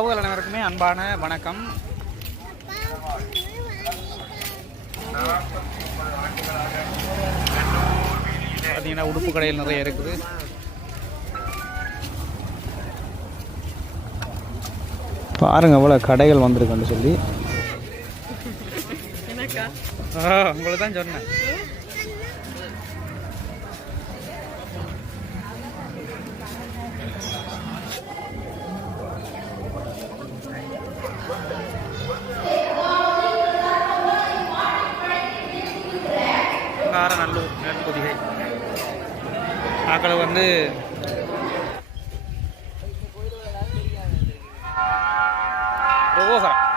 உறவுகள் அனைவருக்குமே அன்பான வணக்கம். பார்த்தீங்கன்னா உடுப்பு கடையில் நிறைய இருக்குது. பாருங்க எவ்வளோ கடைகள் வந்திருக்குன்னு சொல்லி. உங்களுக்கு தான் சொன்னேன். நல்லூர் நெற்பொதிகை நாக்கள் வந்து ரோகோசரம்